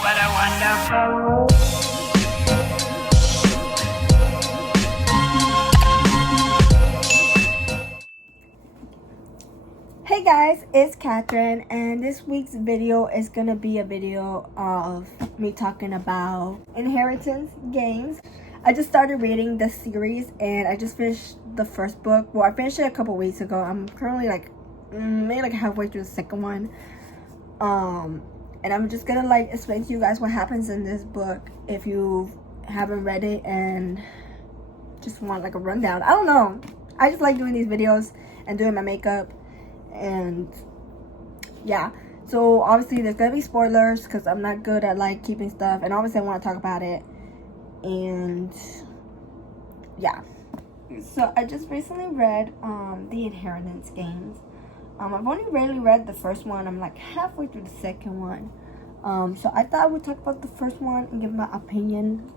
What a wonderful. Hey guys, it's Catherine, and this week's video is gonna be a video of me talking about inheritance games. I just started reading the series and I just finished the first book. Well, I finished it a couple weeks ago. I'm currently maybe halfway through the second one. And I'm just gonna explain to you guys what happens in this book if you haven't read it and just want a rundown. I don't know. I just like doing these videos and doing my makeup. And yeah, so obviously there's gonna be spoilers because I'm not good at keeping stuff, and obviously I want to talk about it. And yeah, so I just recently read the inheritance games. I've only really read the first one. I'm halfway through the second one. So I thought I would talk about the first one and give my opinion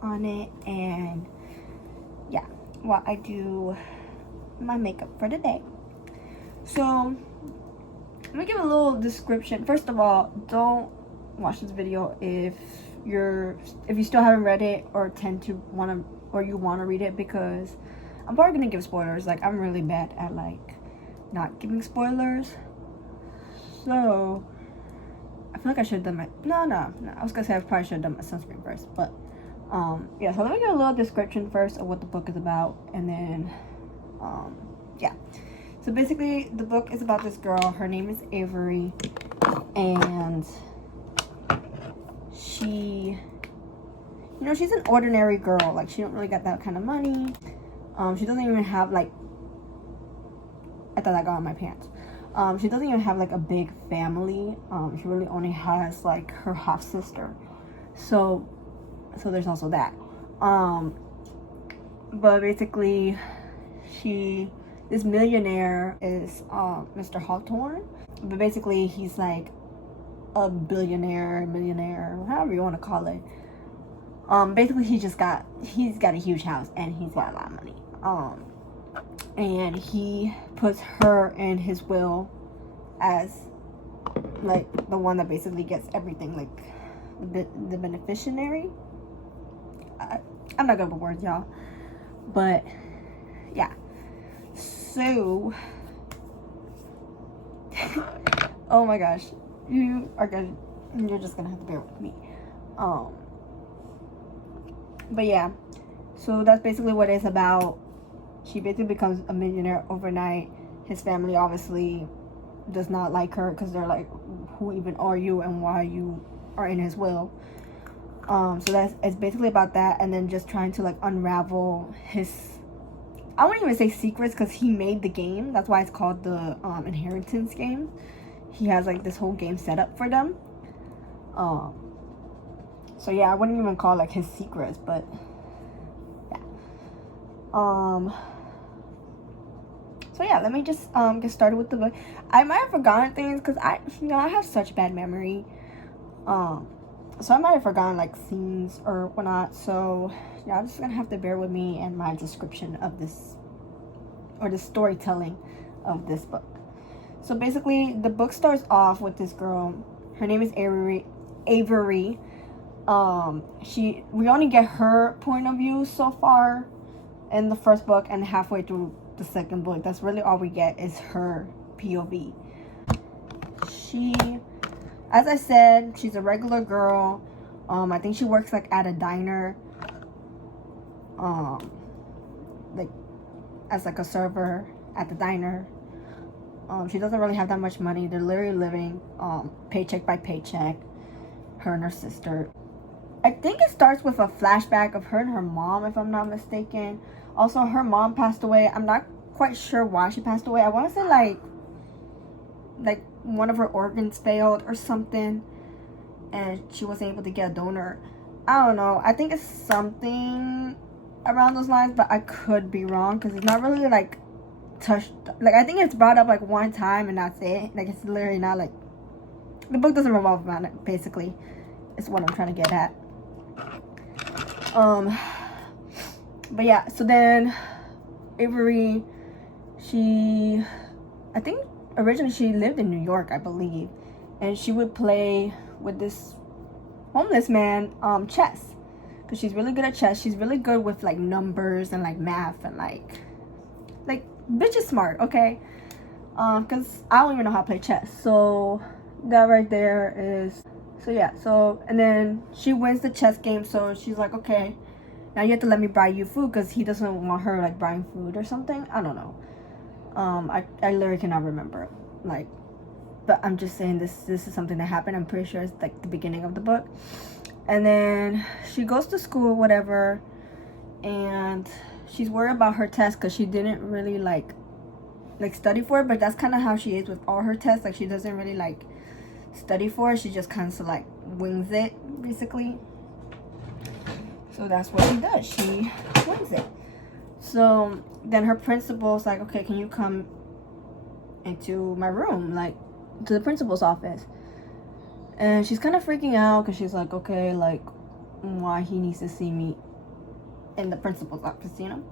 on it. And yeah, while I do my makeup for the day. So let me give a little description. First of all, don't watch this video if you still haven't read it or you want to read it, because I'm probably gonna give spoilers. I'm really bad at not giving spoilers. So I feel I should have done my no. I was gonna say I probably should have done my sunscreen first, but yeah. So let me give a little description first of what the book is about, and then yeah. So basically, the book is about this girl. Her name is Avery, and she, she's an ordinary girl. She don't really got that kind of money. She doesn't even have I thought I got on my pants. She doesn't even have a big family. She really only has her half sister. So there's also that. But basically, this millionaire is Mr. Hawthorne. But basically he's a billionaire, millionaire, however you want to call it. Basically he's got a huge house and he's got a lot of money. And he puts her in his will as the one that basically gets everything, the beneficiary. I'm not good with words, y'all. But yeah. So oh my gosh, you're just gonna have to bear with me. But yeah, so that's basically what it's about. She basically becomes a millionaire overnight. His family obviously does not like her because they're who even are you and why you are in his will. So it's basically about that, and then just trying to unravel his, I wouldn't even say secrets, because he made the game. That's why it's called the inheritance game. He has this whole game set up for them. So yeah, I wouldn't even call his secrets, but yeah. So yeah, let me just get started with the book. I might have forgotten things because I have such bad memory. So I might have forgotten scenes or whatnot. So yeah, I'm just gonna have to bear with me and my description of this, or the storytelling of this book. So basically, the book starts off with this girl. Her name is Avery. We only get her point of view so far in the first book, and halfway through the second book, that's really all we get is her POV. She, as I said, she's a regular girl. I think she works at a diner. As a server at the diner. She doesn't really have that much money. They're literally living paycheck by paycheck, her and her sister. I think it starts with a flashback of her and her mom, if I'm not mistaken. Also, her mom passed away. I'm not quite sure why she passed away. I want to say one of her organs failed or something, and she wasn't able to get a donor. I don't know. I think it's something around those lines, but I could be wrong because it's not really touched. I think it's brought up one time and that's it. It's literally not the book doesn't revolve around it. Basically, is what I'm trying to get at. But yeah, so then Avery, I think originally she lived in New York, I believe, and she would play with this homeless man chess, because she's really good at chess. She's really good with like numbers and like math and like bitch is smart, okay? Because I don't even know how to play chess. So that right there is, so yeah. So and then she wins the chess game. So she's like, okay, now you have to let me buy you food, because he doesn't want her like buying food or something. I don't know. I literally cannot remember. Like, but I'm just saying this is something that happened. I'm pretty sure it's like the beginning of the book. And then she goes to school, whatever, and she's worried about her test because she didn't really like study for it. But that's kind of how she is with all her tests. Like, she doesn't really like study for it. She just kind of like wings it, basically. So that's what she does. She wings it. So then her principal's like, okay, can you come into my room, like to the principal's office? And she's kind of freaking out because she's like, okay, like, why he needs to see me in the principal's office, you know?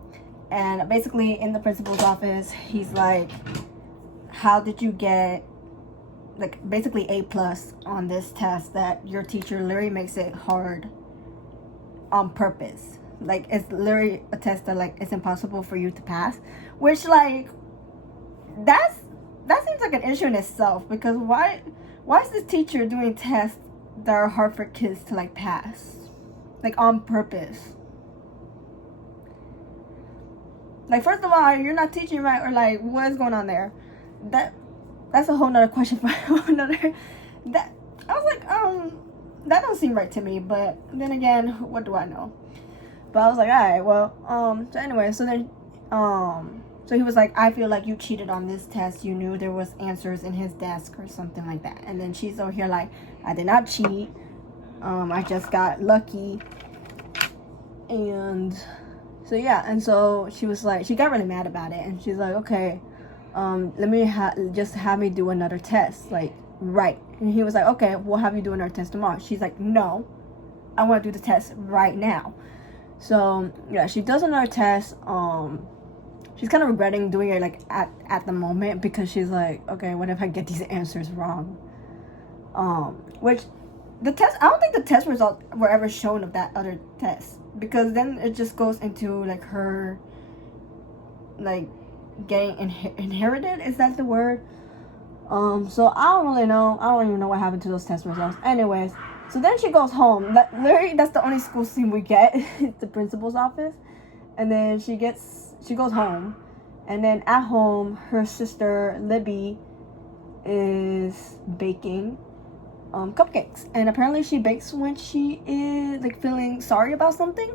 And basically in the principal's office, he's like, how did you get like basically A+ on this test that your teacher literally makes it hard on purpose? Like, it's literally a test that like it's impossible for you to pass, which like that seems like an issue in itself, because why is this teacher doing tests that are hard for kids to like pass, like on purpose? Like, first of all, you're not teaching right, or like what is going on there? That's a whole nother question for a whole nother. That I was like, that don't seem right to me. But then again, what do I know? But I was like, all right, well, so anyway, so then, so he was like, I feel like you cheated on this test. You knew there was answers in his desk or something like that. And then she's over here like, I did not cheat. I just got lucky. And so yeah, and so she was like, she got really mad about it, and she's like, okay, let me just have me do another test, like, right. And he was like, okay, we'll have you do another test tomorrow. She's like, no, I want to do the test right now. So yeah, she does another test. She's kind of regretting doing it like at the moment, because she's like, okay, what if I get these answers wrong? Which the test, I don't think the test results were ever shown of that other test, because then it just goes into like her like getting inherited, is that the word? So I don't really know. I don't even know what happened to those test results. Anyways, so then she goes home. Literally, that's the only school scene we get. It's the principal's office. And then she goes home. And then at home, her sister Libby is baking cupcakes. And apparently she bakes when she is like feeling sorry about something,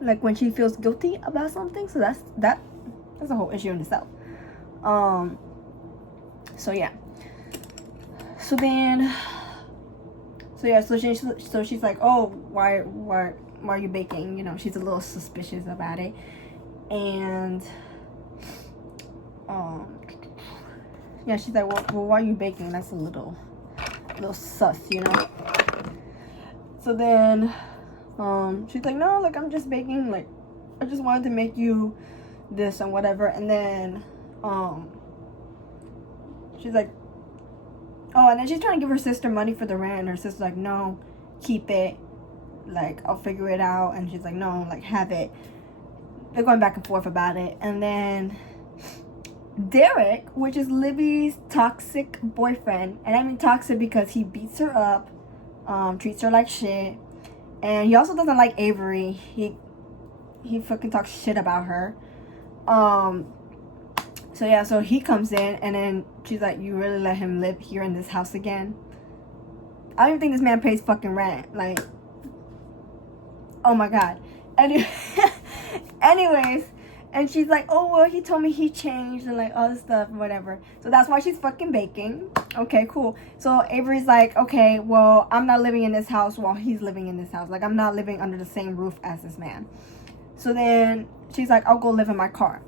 like when she feels guilty about something. So that's a whole issue in itself. So yeah. So then, so she's like, oh, why are you baking? You know, she's a little suspicious about it. And yeah, she's like, well, why are you baking? That's a little sus, you know. So then she's like, no, like, I'm just baking, like, I just wanted to make you this and whatever. And then she's like, oh, and then she's trying to give her sister money for the rent, and her sister's like, no, keep it, like, I'll figure it out. And she's like, no, like, have it. They're going back and forth about it. And then Derek, which is Libby's toxic boyfriend, and I mean toxic because he beats her up, treats her like shit, and he also doesn't like Avery. He fucking talks shit about her. So yeah, so he comes in, and then she's like, you really let him live here in this house again? I don't even think this man pays fucking rent. Like, oh my god. Anyways, and she's like, oh, well, he told me he changed and like all this stuff, whatever. So that's why she's fucking baking. Okay, cool. So Avery's like, okay, well, I'm not living in this house while he's living in this house. Like, I'm not living under the same roof as this man. So then she's like, I'll go live in my car.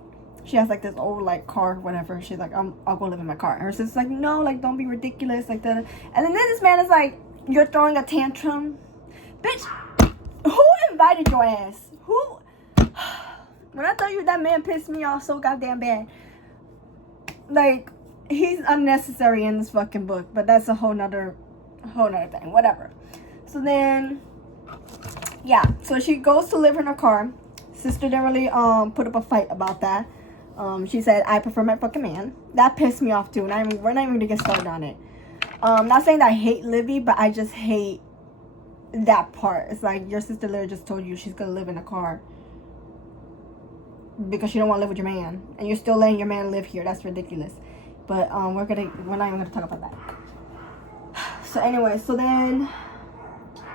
She has like this old like car, whatever. She's like, I'll go live in my car. And her sister's like, no, like, don't be ridiculous, like that. And then this man is like, you're throwing a tantrum, bitch. Who invited your ass? Who? When I tell you that man pissed me off so goddamn bad. Like, he's unnecessary in this fucking book, but that's a whole nother thing. Whatever. So then, yeah, so she goes to live in her car. Sister didn't really put up a fight about that. She said, I prefer my fucking man. That pissed me off too. We're not even gonna get started on it. Not saying that I hate Libby, but I just hate that part. It's like your sister literally just told you she's gonna live in a car because she don't want to live with your man, and you're still letting your man live here. That's ridiculous. But we're not even gonna talk about that. So anyway, so then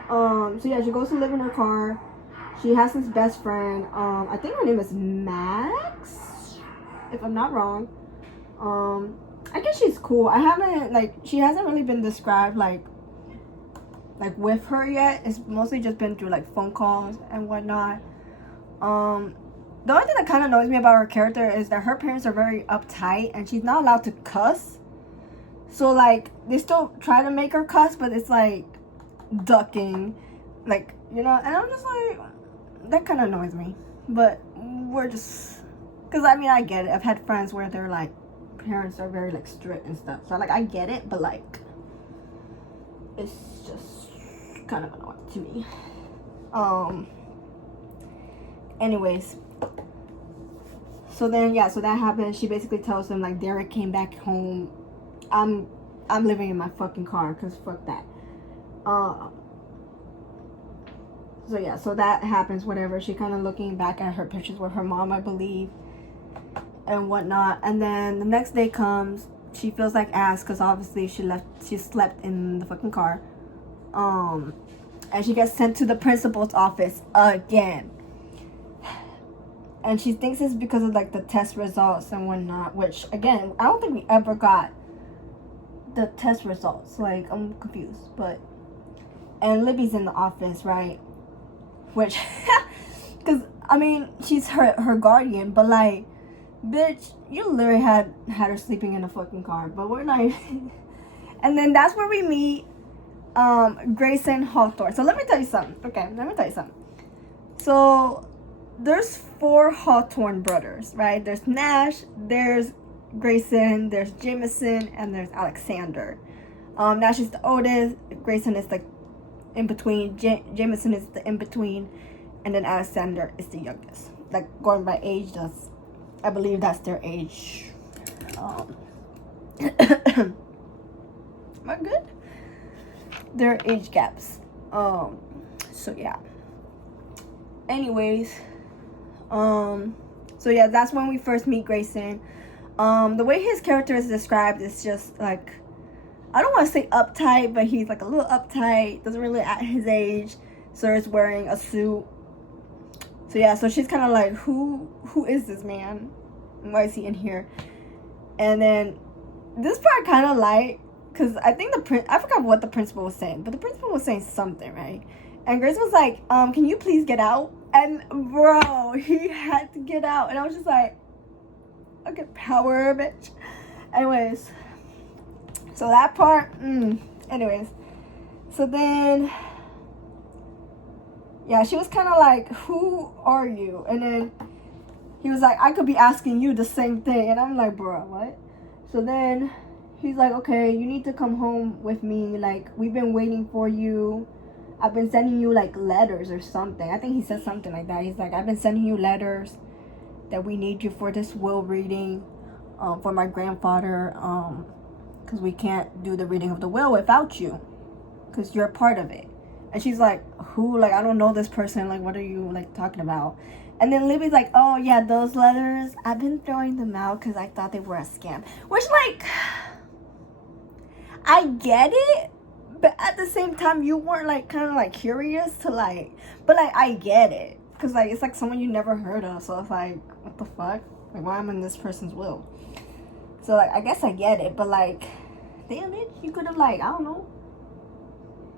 so yeah, she goes to live in her car. She has this best friend. I think her name is Max, if I'm not wrong. I guess she's cool. I haven't, like, she hasn't really been described like with her yet. It's mostly just been through like phone calls and whatnot. The only thing that kind of annoys me about her character is that her parents are very uptight and she's not allowed to cuss. So like they still try to make her cuss, but it's like ducking, like, you know. And I'm just like, that kind of annoys me. But we're just, because I mean, I get it. I've had friends where they're like, parents are very like strict and stuff. So like I get it, but like it's just kind of annoying to me. Anyways, so then yeah, so that happened. She basically tells him like, Derek came back home. I'm living in my fucking car because fuck that. So yeah, so that happens, whatever. She kind of looking back at her pictures with her mom, I believe, and whatnot. And then the next day comes, she feels like ass because obviously she slept in the fucking car. And she gets sent to the principal's office again. And she thinks it's because of like the test results and whatnot, which again, I don't think we ever got the test results. Like, I'm confused. But, and Libby's in the office, right? Which, because I mean, she's her guardian, but like, bitch, you literally had her sleeping in a fucking car. But we're not even. And then that's where we meet Grayson Hawthorne. So let me tell you something. Okay, let me tell you something. So there's 4 Hawthorne brothers, right? There's Nash, there's Grayson, there's Jameson, and there's Alexander. Nash is the oldest, Grayson is the in between, Jameson is the in between, and then Alexander is the youngest. Like, going by age, I believe that's their age. Am I good? Their age gaps. So yeah. Anyways, so yeah, that's when we first meet Grayson. The way his character is described is just like, I don't want to say uptight, but he's like a little uptight, doesn't really at his age. So he's wearing a suit. So yeah, so she's kind of like, who is this man? Why is he in here? And then this part kind of like, because I think I forgot what the principal was saying, but the principal was saying something, right? And Grace was like, can you please get out? And bro, he had to get out. And I was just like, okay, power, bitch. Anyways, so that part, anyways. So then, yeah, she was kind of like, who are you? And then he was like, I could be asking you the same thing. And I'm like, bro, what? So then he's like, okay, you need to come home with me. Like, we've been waiting for you. I've been sending you like letters or something. I think he said something like that. He's like, I've been sending you letters that we need you for this will reading for my grandfather, because we can't do the reading of the will without you, because you're a part of it. And she's like, who? Like, I don't know this person. Like, what are you like talking about? And then Libby's like, oh yeah, those letters, I've been throwing them out because I thought they were a scam. Which, like, I get it, but at the same time, you weren't like kind of like curious to like, but like, I get it, because like, it's like someone you never heard of. So it's like, what the fuck? Like, why am I in this person's will? So like, I guess I get it, but like, damn it, you could have like, I don't know.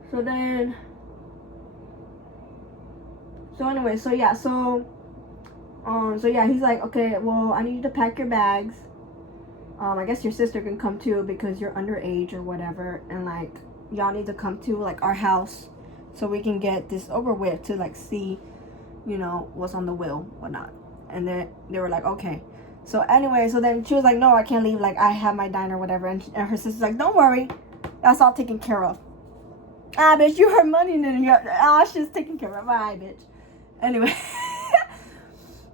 So then, so anyway, so yeah, so yeah, he's like, okay, well, I need you to pack your bags. I guess your sister can come too because you're underage or whatever, and like, y'all need to come to like our house so we can get this over with to like see, you know, what's on the will, whatnot. And then they were like, okay. So anyway, so then she was like, no, I can't leave, like, I have my diner, whatever. And her sister's like, don't worry, that's all taken care of. Ah, bitch, you her money and then she's taking care of. Bye, bitch. Anyway.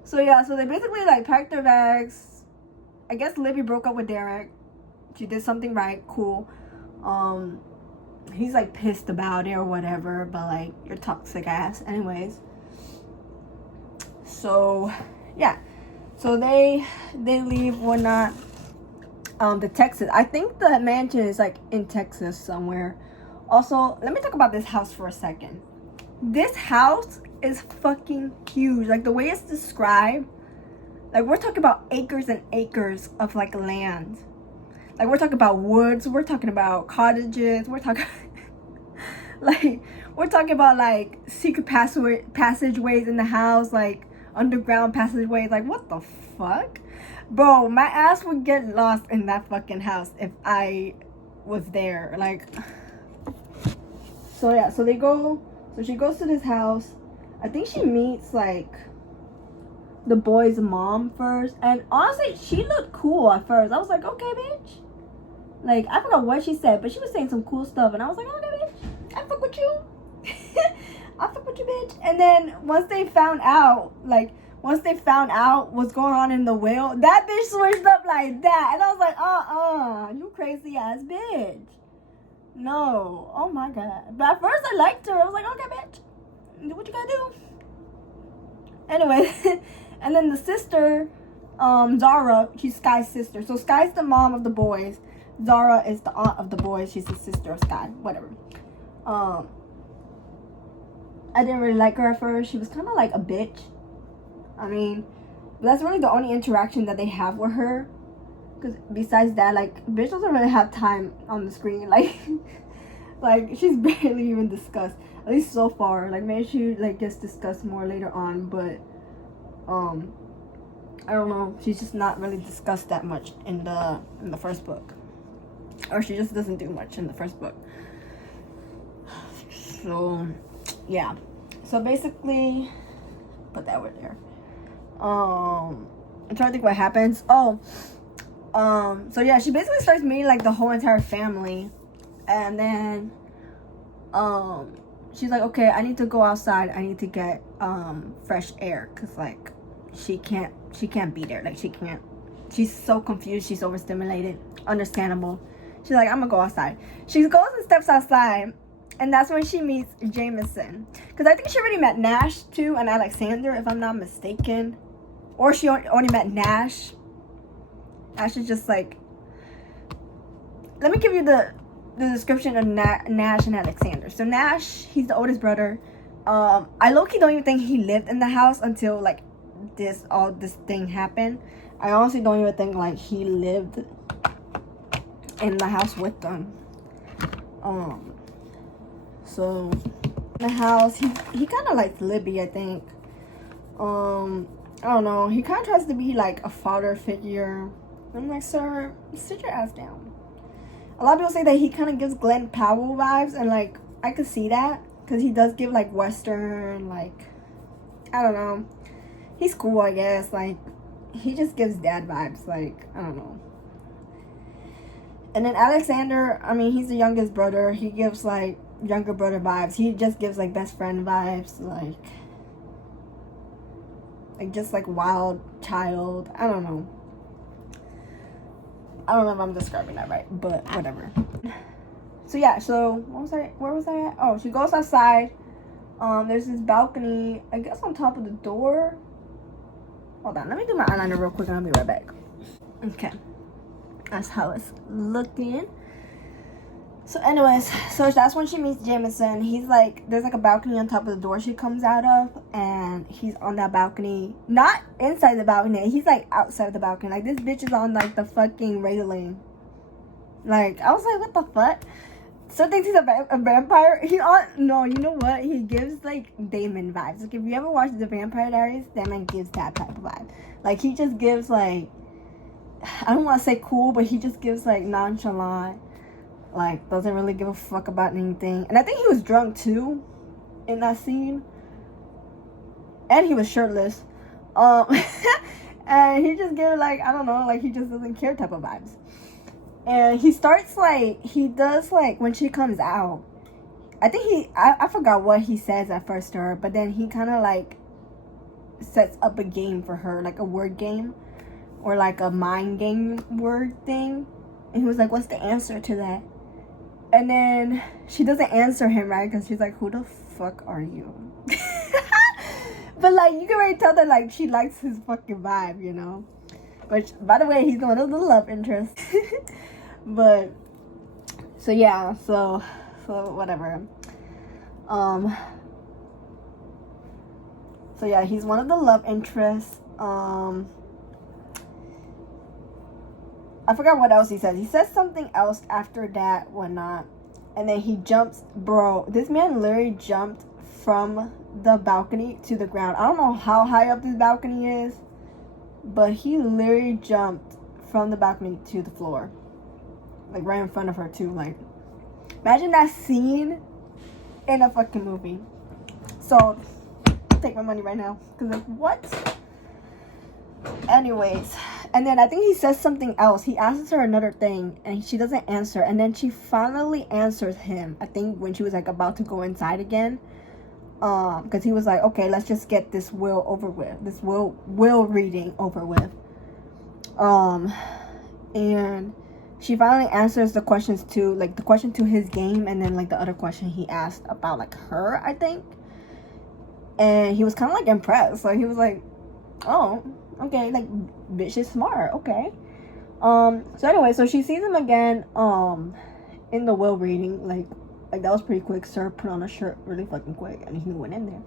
So yeah, so they basically like packed their bags. I guess Libby broke up with Derek. She did something right, cool. He's like pissed about it or whatever, but like, you're toxic ass. Anyways. So yeah. So they leave whatnot. To Texas. I think the mansion is like in Texas somewhere. Also, let me talk about this house for a second. This house is fucking huge. Like the way it's described, like we're talking about acres and acres of like land. Like we're talking about woods, we're talking about cottages, we're talking like we're talking about like secret passageways in the house, like underground passageways. Like what the fuck? Bro, my ass would get lost in that fucking house if I was there. Like, so yeah, so she goes to this house. I think she meets like the boy's mom first, and honestly she looked cool at first. I was like, okay, bitch. Like, I forgot what she said, but she was saying some cool stuff, and I was like, okay, bitch, I fuck with you. I fuck with you, bitch. And then once they found out what's going on in the will, that bitch switched up like that, and I was like, you crazy ass bitch. No, oh my god. But at first I liked her. I was like, okay, bitch, do what you gotta do. Anyway, and then the sister, Zara, she's Sky's sister. So Sky's the mom of the boys. Zara is the aunt of the boys. She's the sister of Sky. Whatever. I didn't really like her at first. She was kind of like a bitch. I mean, that's really the only interaction that they have with her. Because besides that, like, bitch doesn't really have time on the screen. Like, like she's barely even discussed. At least so far. Like, maybe she like gets discussed more later on. But, I don't know. She's just not really discussed that much in the first book. Or she just doesn't do much in the first book. So, yeah. So basically, put that over there. I'm trying to think what happens. So yeah, she basically starts meeting like the whole entire family, and then she's like, okay, I need to go outside. I need to get fresh air, cause like she can't be there. Like she's so confused. She's overstimulated. Understandable. She's like, I'm gonna go outside. She goes and steps outside. And that's when she meets Jameson. Because I think she already met Nash, too, and Alexander, if I'm not mistaken. Or she only met Nash. Nash is just like... Let me give you the description of Nash and Alexander. So Nash, he's the oldest brother. I low-key don't even think he lived in the house until, like, this thing happened. I honestly don't even think, like, he lived in the house with them. So, in the house, he kind of likes Libby, I think. I don't know. He kind of tries to be like a father figure. I'm like, sir, sit your ass down. A lot of people say that he kind of gives Glenn Powell vibes, and like, I could see that. Because he does give like Western, like, I don't know. He's cool, I guess. Like, he just gives dad vibes. Like, I don't know. And then Alexander, I mean, he's the youngest brother. He gives like younger brother vibes. He just gives like best friend vibes, like just like wild child. I don't know if I'm describing that right, but whatever. So yeah, so where was I at? Oh, she goes outside. There's this balcony, I guess on top of the door. Hold on, let me do my eyeliner real quick and I'll be right back. Okay, that's how it's looking. So anyways, so that's when she meets Jameson. He's like, there's like a balcony on top of the door she comes out of, and he's on that balcony. Not inside the balcony, he's like outside the balcony. Like, this bitch is on like the fucking railing. Like, I was like, what the fuck? So thinks he's a vampire. No, you know what? He gives like Damon vibes. Like, if you ever watched The Vampire Diaries, that man gives that type of vibe. Like, he just gives like, I don't want to say cool, but he just gives like nonchalant. Like, doesn't really give a fuck about anything. And I think he was drunk too in that scene. And he was shirtless. And he just gave like, I don't know, like he just doesn't care type of vibes. And he starts like, he does like, when she comes out, I think I forgot what he says at first to her, but then he kind of like sets up a game for her, like a word game or like a mind game word thing. And he was like, what's the answer to that? And then she doesn't answer him, right? Because she's like, who the fuck are you? But like, you can already tell that like she likes his fucking vibe, you know? Which, by the way, he's one of the love interests. But, so yeah, so whatever. So yeah, he's one of the love interests. I forgot what else he says. He says something else after that, whatnot. And then he jumps. Bro, this man literally jumped from the balcony to the ground. I don't know how high up this balcony is, but he literally jumped from the balcony to the floor. Like, right in front of her, too. Like, imagine that scene in a fucking movie. So, take my money right now. Because, like, what? Anyways, and then I think he says something else. He asks her another thing and she doesn't answer, and then she finally answers him, I think when she was like about to go inside again, because he was like, okay, let's just get this will over with, this will reading over with. And she finally answers the questions to, like, the question to his game, and then like the other question he asked about like her, I think. And he was kind of like impressed. Like, he was like, oh, okay, like, bitch is smart, okay. So anyway, so she sees him again, in the will reading, like that was pretty quick. Sir put on a shirt really fucking quick, and he went in there.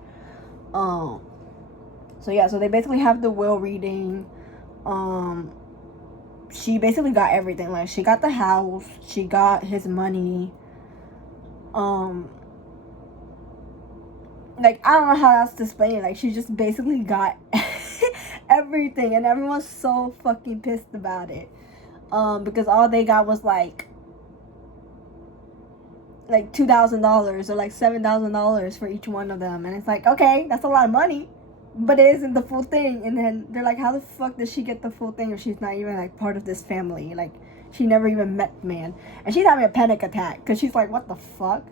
So yeah, so they basically have the will reading. She basically got everything. Like, she got the house, she got his money, like, I don't know how else to explain it. Like, she just basically got everything, and everyone's so fucking pissed about it, because all they got was like $2,000 or like $7,000 for each one of them. And it's like, okay, that's a lot of money, but it isn't the full thing. And then they're like, how the fuck does she get the full thing if she's not even like part of this family? Like, she never even met the man. And she's having a panic attack because she's like, what the fuck?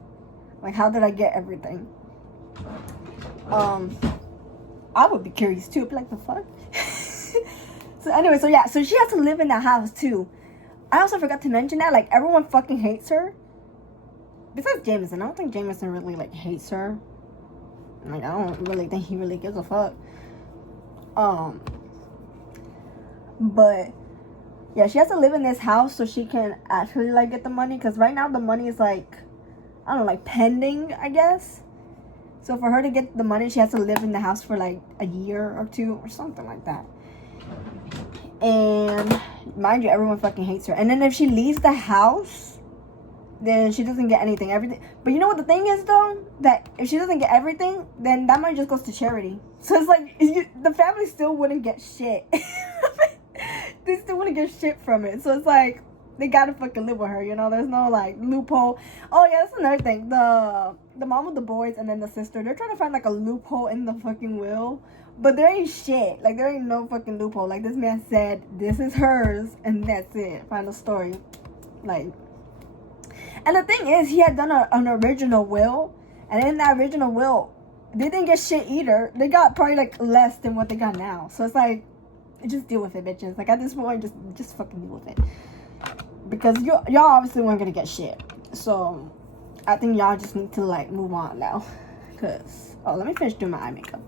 Like, how did I get everything? I would be curious too. Be like, the fuck? So anyway, so yeah, so she has to live in that house too. I also forgot to mention that, like, everyone fucking hates her. Besides Jameson. I don't think Jameson really, like, hates her. Like, I don't really think he really gives a fuck. But yeah, she has to live in this house so she can actually, like, get the money. Because right now the money is, like, I don't know, like, pending, I guess. So for her to get the money, she has to live in the house for, like, a year or two or something like that. And mind you, everyone fucking hates her. And then if she leaves the house, then she doesn't get anything. Everything. But you know what the thing is, though? That if she doesn't get everything, then that money just goes to charity. So it's like, the family still wouldn't get shit. They still wouldn't get shit from it. So it's like, they gotta fucking live with her, you know? There's no, like, loophole. Oh, yeah, that's another thing. The mom with the boys and then the sister, they're trying to find, like, a loophole in the fucking will. But there ain't shit. Like, there ain't no fucking loophole. Like, this man said, this is hers, and that's it. Final story. Like, and the thing is, he had done an original will, and in that original will, they didn't get shit either. They got probably, like, less than what they got now. So it's like, just deal with it, bitches. Like, at this point, just fucking deal with it. Because y'all obviously weren't gonna get shit. So I think y'all just need to, like, move on now. Because, oh, let me finish doing my eye makeup.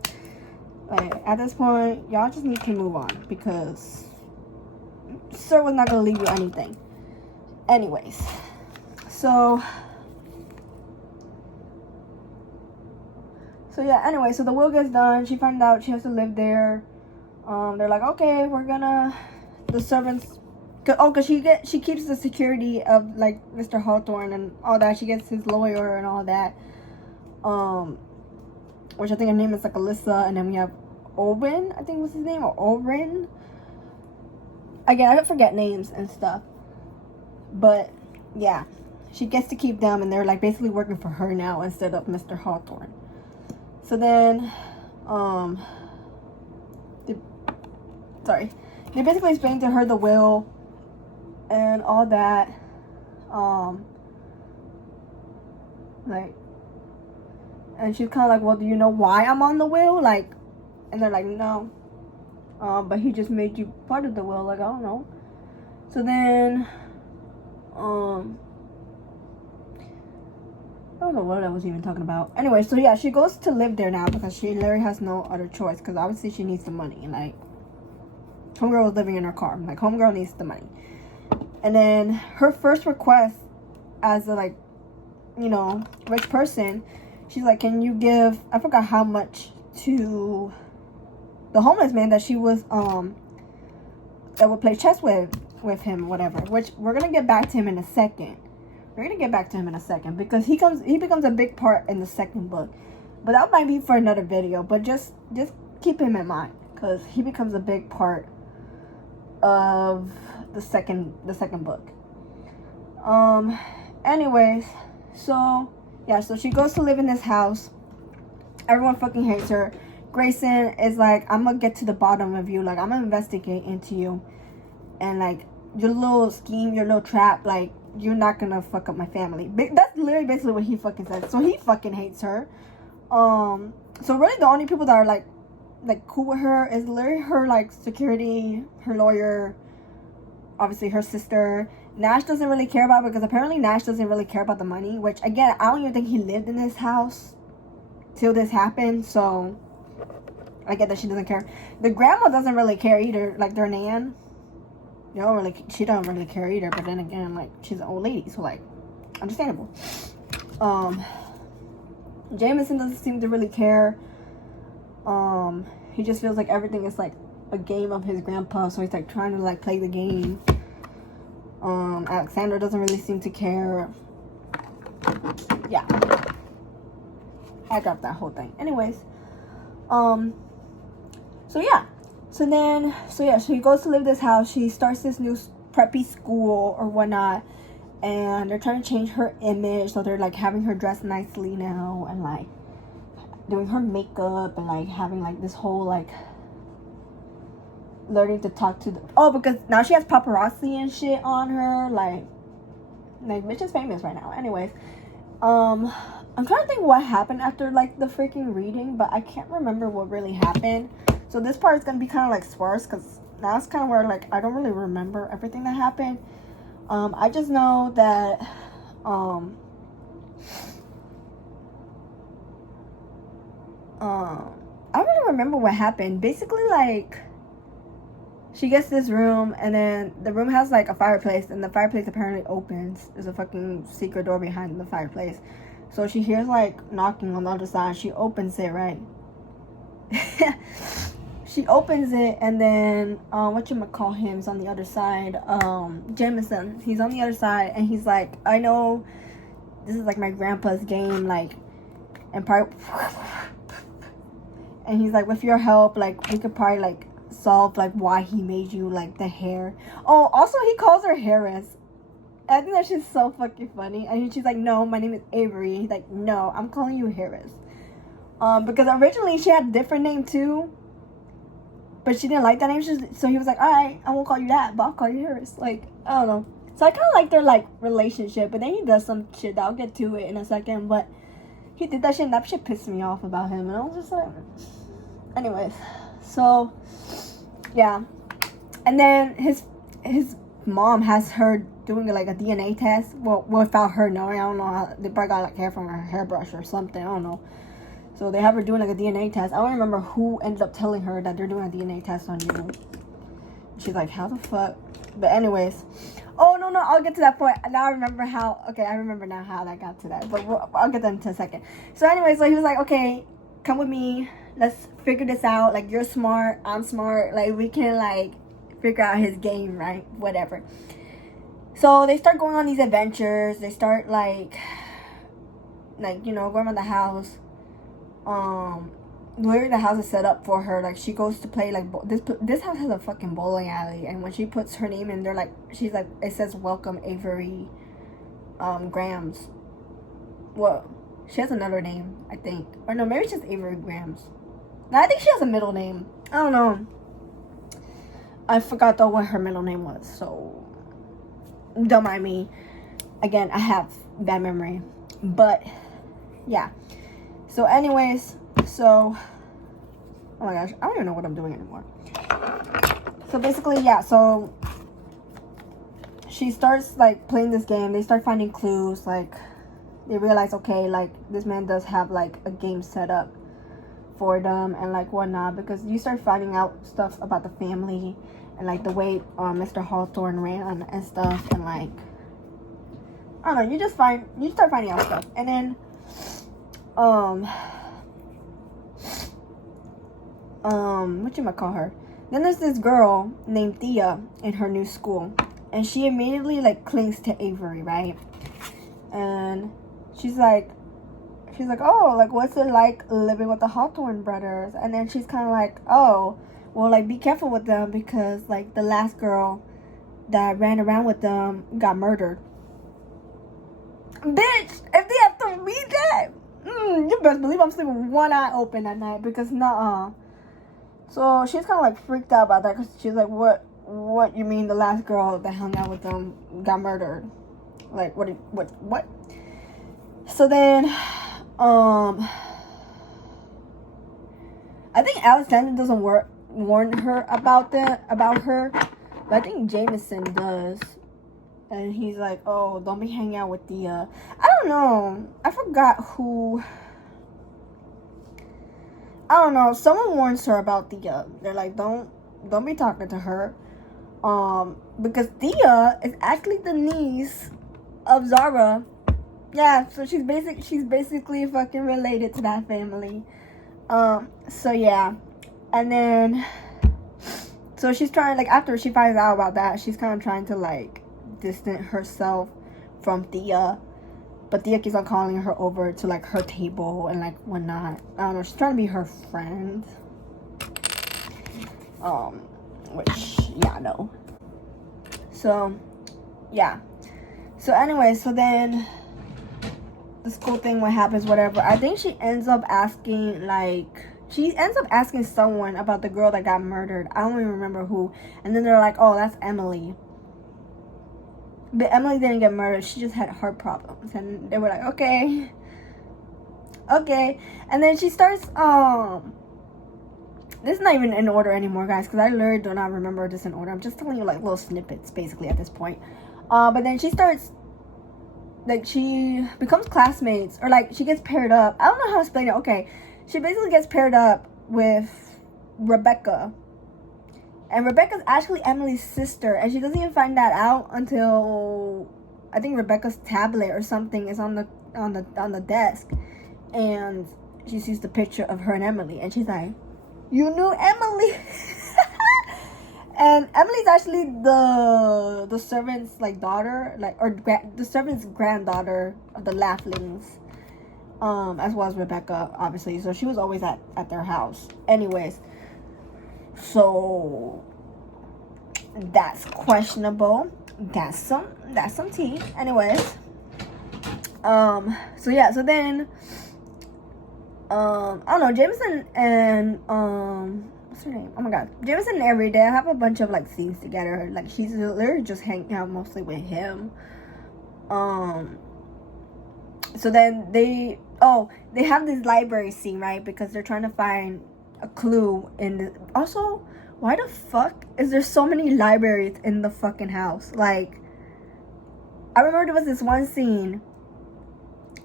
Like, at this point, y'all just need to move on. Because Sir was not gonna leave you anything. Anyways. So yeah, anyway, so the will gets done. She finds out she has to live there. They're like, okay, we're gonna, the servants, because she keeps the security of, like, Mr. Hawthorne and all that. She gets his lawyer and all that. Which I think her name is, like, Alyssa. And then we have Owen, I think was his name, or Oren. Again, I forget names and stuff. But yeah, she gets to keep them, and they're, like, basically working for her now instead of Mr. Hawthorne. So then, they basically explain to her the will and all that. Like, And she's kind of like, well, do you know why I'm on the will? Like, and they're like, no. But he just made you part of the will. Like, I don't know. So then, I don't know what I was even talking about. Anyway, so yeah, she goes to live there now because she literally has no other choice. Because obviously she needs the money. Like, homegirl was living in her car. Like, homegirl needs the money. And then her first request as a, like, you know, rich person, she's like, can you give, I forgot how much, to the homeless man that she was, that would play chess with him, whatever. Which we're gonna get back to him in a second. Because he becomes a big part in the second book. But that might be for another video. But just keep him in mind, because he becomes a big part of the second book. Anyways, so yeah, so she goes to live in this house. Everyone fucking hates her. Grayson is like, I'm gonna get to the bottom of you. Like, I'm gonna investigate into you. And, like, your little scheme, your little trap, like, you're not gonna fuck up my family. That's literally basically what he fucking said. So he fucking hates her. So really the only people that are, like cool with her is literally her, like, security, her lawyer, obviously her sister. Nash doesn't really care about it because apparently Nash doesn't really care about the money. Which, again, I don't even think he lived in this house till this happened. So I get that she doesn't care. The grandma doesn't really care either. Like, their Nan, she don't really care either. But then again, like, she's an old lady, so, like, understandable. Jameson doesn't seem to really care. He just feels like everything is, like, a game of his grandpa, so he's, like, trying to, like, play the game. Alexandra doesn't really seem to care. Yeah, I dropped that whole thing. Anyways, so he goes to live in this house. She starts this new preppy school or whatnot, and they're trying to change her image, so they're, like, having her dress nicely now, and, like, doing her makeup, and, like, having, like, this whole, like, learning to talk to because now she has paparazzi and shit on her. Like bitch is famous right now. Anyways, I'm trying to think what happened after, like, the freaking reading, but I can't remember what really happened. So this part is gonna be kind of, like, sparse, because now it's kind of where, like, I don't really remember everything that happened. I just know that I don't really remember what happened. Basically, like, she gets this room, and then the room has, like, a fireplace, and the fireplace apparently opens. There's a fucking secret door behind the fireplace. So she hears, like, knocking on the other side. She opens it, right? She opens it, and then, whatchamacallhim's on the other side. Jameson. He's on the other side, and he's like, I know this is, like, my grandpa's game, like, and probably, and he's like, with your help, like, we could probably, like, solve, like, why he made you, like, the hair. Oh, also, he calls her Harris. I think that shit's so fucking funny. And she's like, no, my name is Avery. He's like, no, I'm calling you Harris. Because originally she had a different name too, but she didn't like that name. So he was like, alright, I won't call you that, but I'll call you Harris. Like, I don't know. So I kind of like their, like, relationship, but then he does some shit that I'll get to it in a second. But he did that shit, and that shit pissed me off about him, and I was just like, anyways. So yeah, and then his mom has her doing, like, a DNA test. Well, without her knowing. I don't know how. They probably got, like, hair from her hairbrush or something. I don't know. So they have her doing, like, a DNA test. I don't remember who ended up telling her that they're doing a DNA test on you. She's like, how the fuck? But anyways, oh no, I'll get to that point. Now I remember how. Okay, I remember now how that got to that. But I'll get that into a second. So anyway, so he was like, okay, come with me. Let's figure this out. Like, you're smart, I'm smart. Like, we can, like, figure out his game, right? Whatever. So they start going on these adventures. They start, like, you know, going around the house. Literally the house is set up for her. Like, she goes to play, like, this house has a fucking bowling alley, and when she puts her name in, they're like, she's like, it says welcome Avery Grams. Well, she has another name, I think, or no, maybe it's just Avery Grams. No, I think she has a middle name. I don't know. I forgot though what her middle name was, so don't mind me. Again, I have bad memory. But yeah, So anyways, so oh my gosh, I don't even know what I'm doing anymore. So basically, yeah, so she starts like playing this game. They start finding clues, like they realize, okay, like this man does have like a game set up for them and like whatnot, because you start finding out stuff about the family and like the way Mr. Hawthorne ran and stuff, and like I don't know, you start finding out stuff. And then whatchamacallit, then there's this girl named Thea in her new school, and she immediately like clings to Avery, right? And she's like, oh, like what's it like living with the Hawthorne brothers? And then she's kind of like, oh, well, like be careful with them, because like the last girl that ran around with them got murdered. Bitch, if they have to read that, you best believe I'm sleeping with one eye open at night, because nah. So she's kind of like freaked out about that, because she's like, what you mean the last girl that hung out with them got murdered? Like what? So then I think Alexander doesn't warn her about her, but I think Jameson does. And he's like, oh, don't be hanging out with the I don't know, I forgot who. I don't know, someone warns her about Thea. They're like, don't be talking to her, because Thea is actually the niece of Zara. Yeah, so she's basically fucking related to that family. So yeah, and then so she's trying, like, after she finds out about that, she's kind of trying to like distance herself from Thea, but Thea keeps on calling her over to like her table and like whatnot. I don't know, she's trying to be her friend. Which, yeah, no. So yeah, so anyway, so then the school thing, what happens, whatever. I think she ends up asking someone about the girl that got murdered. I don't even remember who. And then they're like, oh, that's Emily. But Emily didn't get murdered. She just had heart problems. And they were like, okay. And then she starts, this is not even in order anymore, guys, because I literally do not remember this in order. I'm just telling you like little snippets, basically, at this point. But then she starts, like, she becomes classmates, or like she gets paired up. I don't know how to explain it. Okay, she basically gets paired up with Rebecca, and Rebecca's actually Emily's sister, and she doesn't even find that out until I think Rebecca's tablet or something is on the desk, and she sees the picture of her and Emily, and she's like, you knew Emily. And Emily's actually the servant's like daughter, like, or the servant's granddaughter of the Laughlings, as well as Rebecca, obviously. So she was always at their house. Anyways, so that's questionable. That's some tea. Anyways, so yeah, so then I don't know, Jameson and what's her name? Oh my god. Jameson and Avery, they have a bunch of like scenes together. Like, she's literally just hanging out mostly with him. So then they have this library scene, right? Because they're trying to find a clue in the, also, why the fuck is there so many libraries in the fucking house? Like, I remember there was this one scene,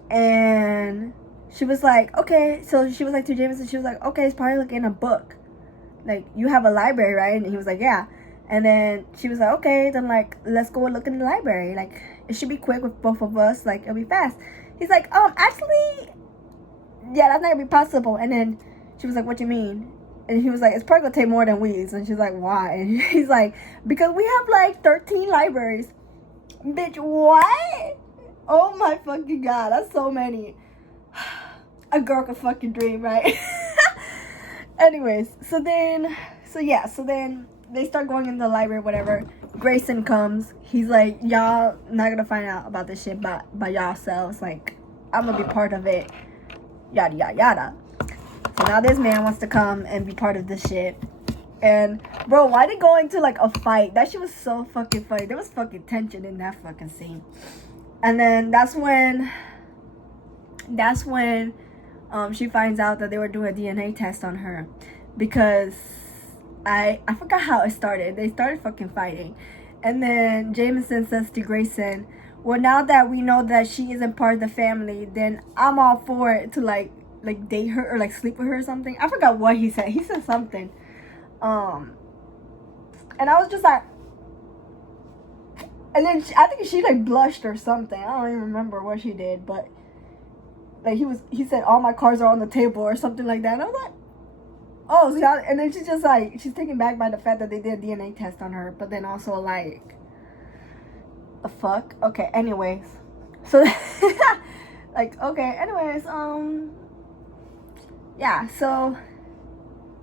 and she was like, okay, so she was like to Jameson, she was like, okay, it's probably like in a book. Like, you have a library, right? And he was like, yeah. And then she was like, okay, then like, let's go look in the library. Like, it should be quick with both of us. Like, it'll be fast. He's like, actually, yeah, that's not gonna be possible. And then she was like, what do you mean? And he was like, it's probably gonna take more than weeks. And she's like, why? And he's like, because we have like 13 libraries. Bitch, what? Oh my fucking god, that's so many. A girl could fucking dream, right? Anyways, so then they start going in the library, whatever. Grayson comes. He's like, y'all not gonna find out about this shit by yourselves. Like, I'm gonna be part of it. Yada, yada, yada. So now this man wants to come and be part of this shit. And, bro, why they go into, like, a fight? That shit was so fucking funny. There was fucking tension in that fucking scene. And then that's when she finds out that they were doing a DNA test on her because I forgot how it started. They started fucking fighting. And then Jameson says to Grayson, well, now that we know that she isn't part of the family, then I'm all for it to like date her or like sleep with her or something. I forgot what he said. He said something. And I was just like, and then I think she like blushed or something. I don't even remember what she did, but like he said all my cards are on the table or something like that. And I was like, oh, so y'all, and then she's just like, she's taken back by the fact that they did a DNA test on her, but then also like, the fuck? Okay, anyways. So, like, okay, anyways, yeah, so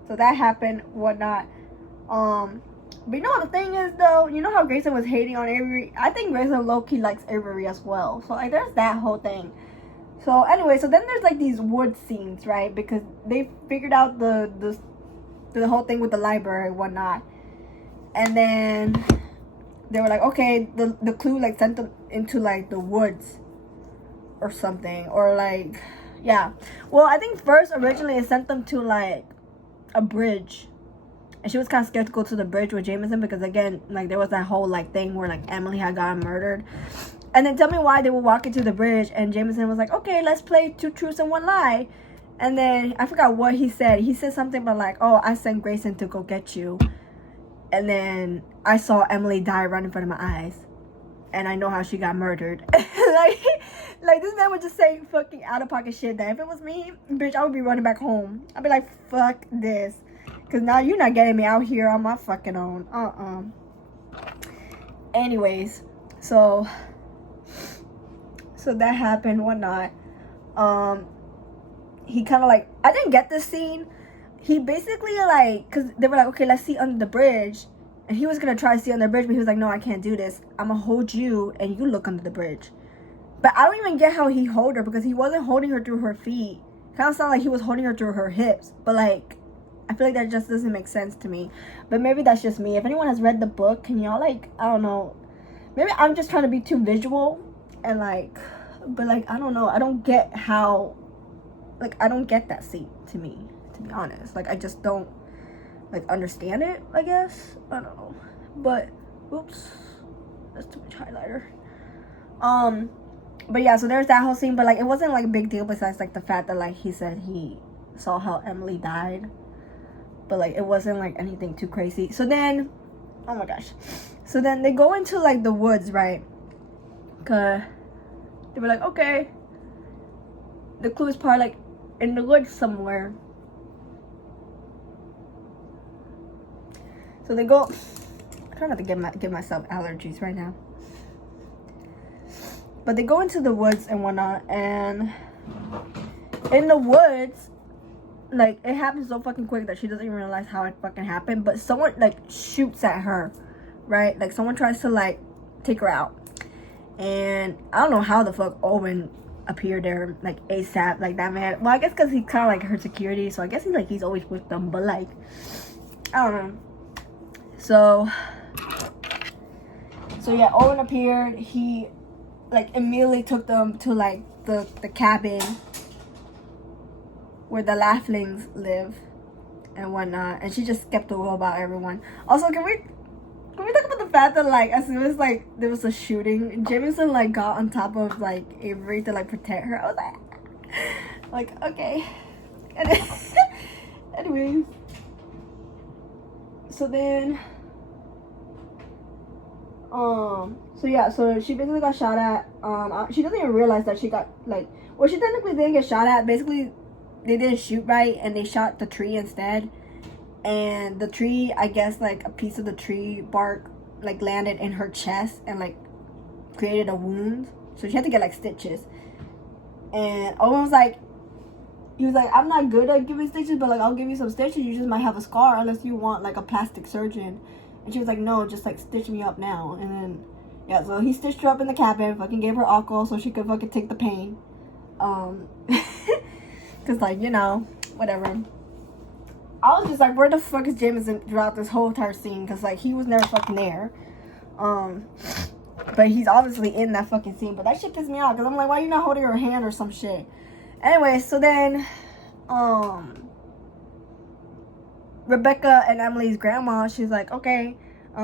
that happened, whatnot. But you know what the thing is, though? You know how Grayson was hating on Avery? I think Grayson low-key likes Avery as well. So, like, there's that whole thing. So, anyway, so then there's, like, these wood scenes, right? Because they figured out the whole thing with the library and whatnot. And then they were like, okay, the clue, like, sent them into, like, the woods or something. Or, like, yeah. Well, I think first, originally, it sent them to, like, a bridge. And she was kind of scared to go to the bridge with Jameson because, again, like, there was that whole, like, thing where, like, Emily had gotten murdered. And then tell me why they were walking to the bridge and Jameson was like, okay, let's play 2 truths and 1 lie. And then I forgot what he said. He said something about, like, oh, I sent Grayson to go get you. And then I saw Emily die right in front of my eyes. And I know how she got murdered. like this man would just say fucking out-of-pocket shit that if it was me, bitch, I would be running back home. I'd be like, fuck this. Because now you're not getting me out here on my fucking own. Anyways, so that happened, whatnot. He kind of like, I didn't get this scene. He basically like, because they were like, okay, let's see under the bridge. And he was going to try to see under the bridge, but he was like, no, I can't do this. I'm going to hold you and you look under the bridge. But I don't even get how he held her because he wasn't holding her through her feet. Kind of sounded like he was holding her through her hips. But like, I feel like that just doesn't make sense to me. But maybe that's just me. If anyone has read the book, can y'all like, I don't know. Maybe I'm just trying to be too visual. And like, but like, I don't know. I don't get how, like, I don't get that scene to me, to be honest. Like, I just don't, like, understand it, I guess. I don't know. But, oops. That's too much highlighter. But yeah, so there's that whole scene. But like, it wasn't like a big deal besides like the fact that like he said he saw how Emily died. But like, it wasn't like anything too crazy. So then, oh my gosh. So then they go into like the woods, right? Cause they were like, okay, the clue is probably like in the woods somewhere. So they go, I try not to give myself allergies right now. But they go into the woods and whatnot, and in the woods, like, it happens so fucking quick that she doesn't even realize how it fucking happened. But someone, like, shoots at her, right? Like, someone tries to, like, take her out. And I don't know how the fuck Owen appeared there, like, ASAP. Like, that man, well, I guess because he's kind of, like, her security. So I guess he's always with them. But, like, I don't know. So yeah, Owen appeared. He, like, immediately took them to, like, the cabin where the Laughlings live and whatnot. And she just skeptical about everyone. Also, can we talk about the fact that, like, as soon as, like, there was a shooting, Jameson, like, got on top of, like, Avery to, like, protect her. I was like, okay. And then, anyways. So then, so yeah, so she basically got shot at. She doesn't even realize that she got, like, well, she technically didn't get shot at. Basically, they didn't shoot right, and they shot the tree instead. And the tree, I guess, like, a piece of the tree bark, like, landed in her chest and, like, created a wound. So she had to get, like, stitches. And Owen was like, he was like, I'm not good at giving stitches, but, like, I'll give you some stitches. You just might have a scar unless you want, like, a plastic surgeon. And she was like, no, just, like, stitch me up now. And then, yeah, so he stitched her up in the cabin, fucking gave her alcohol so she could fucking take the pain. Because, like, you know, whatever. I was just like, where the fuck is Jameson throughout this whole entire scene? Because, like, he was never fucking there. But he's obviously in that fucking scene. But that shit pissed me off. Because I'm like, why are you not holding her hand or some shit? Anyway, so then, Rebecca and Emily's grandma, she's like, okay,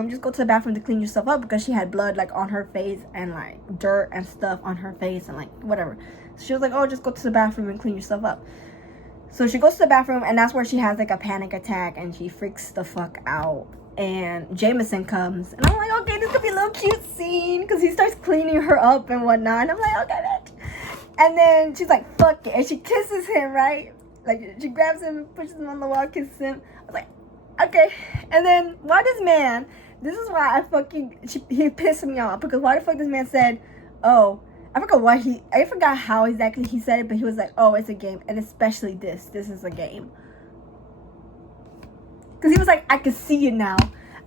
just go to the bathroom to clean yourself up, because she had blood like on her face and like dirt and stuff on her face and like whatever. So she was like, oh, just go to the bathroom and clean yourself up. So she goes to the bathroom, and that's where she has like a panic attack and she freaks the fuck out. And Jameson comes, and I'm like, okay, this could be a little cute scene, because he starts cleaning her up and whatnot. And I'm like, okay, bitch. And then she's like, fuck it, and she kisses him, right? Like, she grabs him and pushes him on the wall, kisses him. I was like, okay. And then why this man, this is why he pissed me off, because why the fuck this man said, oh, I forgot how exactly he said it, but he was like, oh, it's a game, and especially this is a game. Because he was like, I can see it now.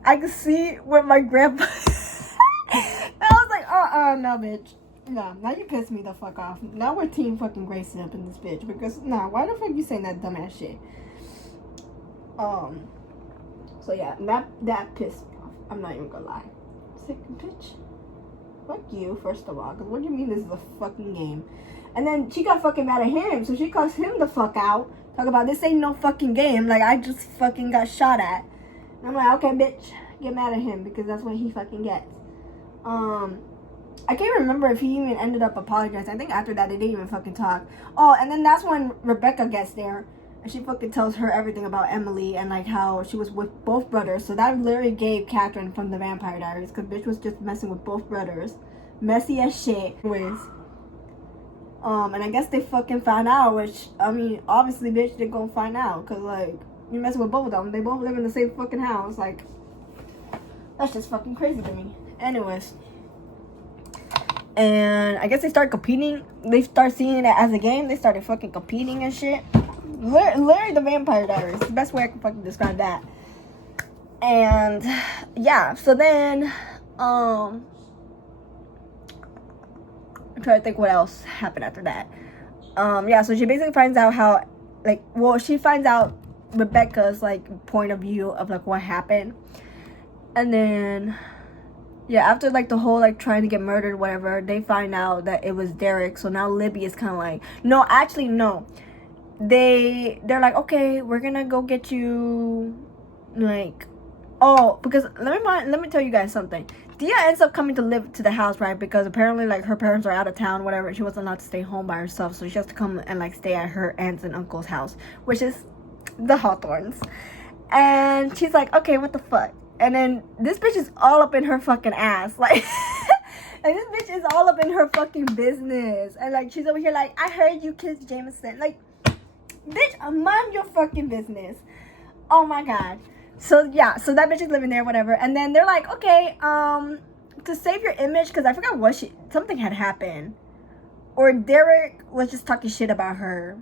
I can see where my grandpa... And I was like, no, bitch. Nah, now you pissed me the fuck off. Now we're team fucking Grayson up in this bitch, because, nah, why the fuck you saying that dumbass shit? So yeah, that pissed me off. I'm not even gonna lie. Sick bitch. Fuck you, first of all, because what do you mean this is a fucking game? And then she got fucking mad at him, so she cussed him the fuck out. Talk about, this ain't no fucking game. Like, I just fucking got shot at. And I'm like, okay, bitch, get mad at him, because that's what he fucking gets. I can't remember if he even ended up apologizing. I think after that, they didn't even fucking talk. Oh, and then that's when Rebecca gets there. And she fucking tells her everything about Emily and, like, how she was with both brothers. So that literally gave Catherine from the Vampire Diaries. Because bitch was just messing with both brothers. Messy as shit. Anyways. And I guess they fucking found out. Which, I mean, obviously, bitch, they're gonna find out. Because, like, you're messing with both of them. They both live in the same fucking house. Like, that's just fucking crazy to me. Anyways. And I guess they start competing. They start seeing it as a game. They started fucking competing and shit. Larry the Vampire Diaries. The best way I can fucking describe that. And yeah, so then I'm trying to think what else happened after that. Yeah, so she basically finds out how, like, well, she finds out Rebecca's like point of view of like what happened. And then yeah, after like the whole like trying to get murdered, whatever, they find out that it was Derek. So now Libby is kind of like, no, actually no. They're like, okay, we're gonna go get you, like, oh, because let me tell you guys something. Dia ends up coming to live to the house, right? Because apparently, like, her parents are out of town, whatever, and she wasn't allowed to stay home by herself, so she has to come and like stay at her aunt's and uncle's house, which is the Hawthorns. And she's like, okay, what the fuck? And then this bitch is all up in her fucking ass, like. And this bitch is all up in her fucking business, and like she's over here like, I heard you kissed Jameson, like. Bitch, mind your fucking business. Oh my god. So yeah, so that bitch is living there, whatever. And then they're like, okay, to save your image, because I forgot what something had happened. Or Derek was just talking shit about her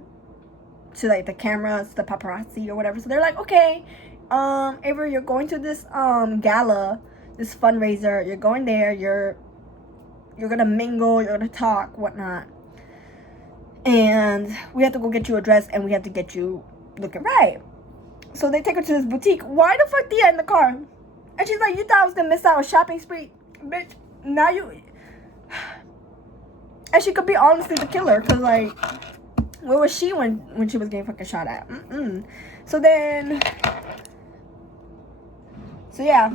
to like the cameras, the paparazzi or whatever. So they're like, okay, Avery, you're going to this gala, this fundraiser, you're going there, you're gonna mingle, you're gonna talk, whatnot. And we have to go get you a dress, and we have to get you looking right. So they take her to this boutique. Why the fuck Dia in the car? And she's like, you thought I was gonna miss out on shopping spree? Bitch, now you... And she could be honestly the killer, because like, where was she when she was getting fucking shot at? So then... So yeah.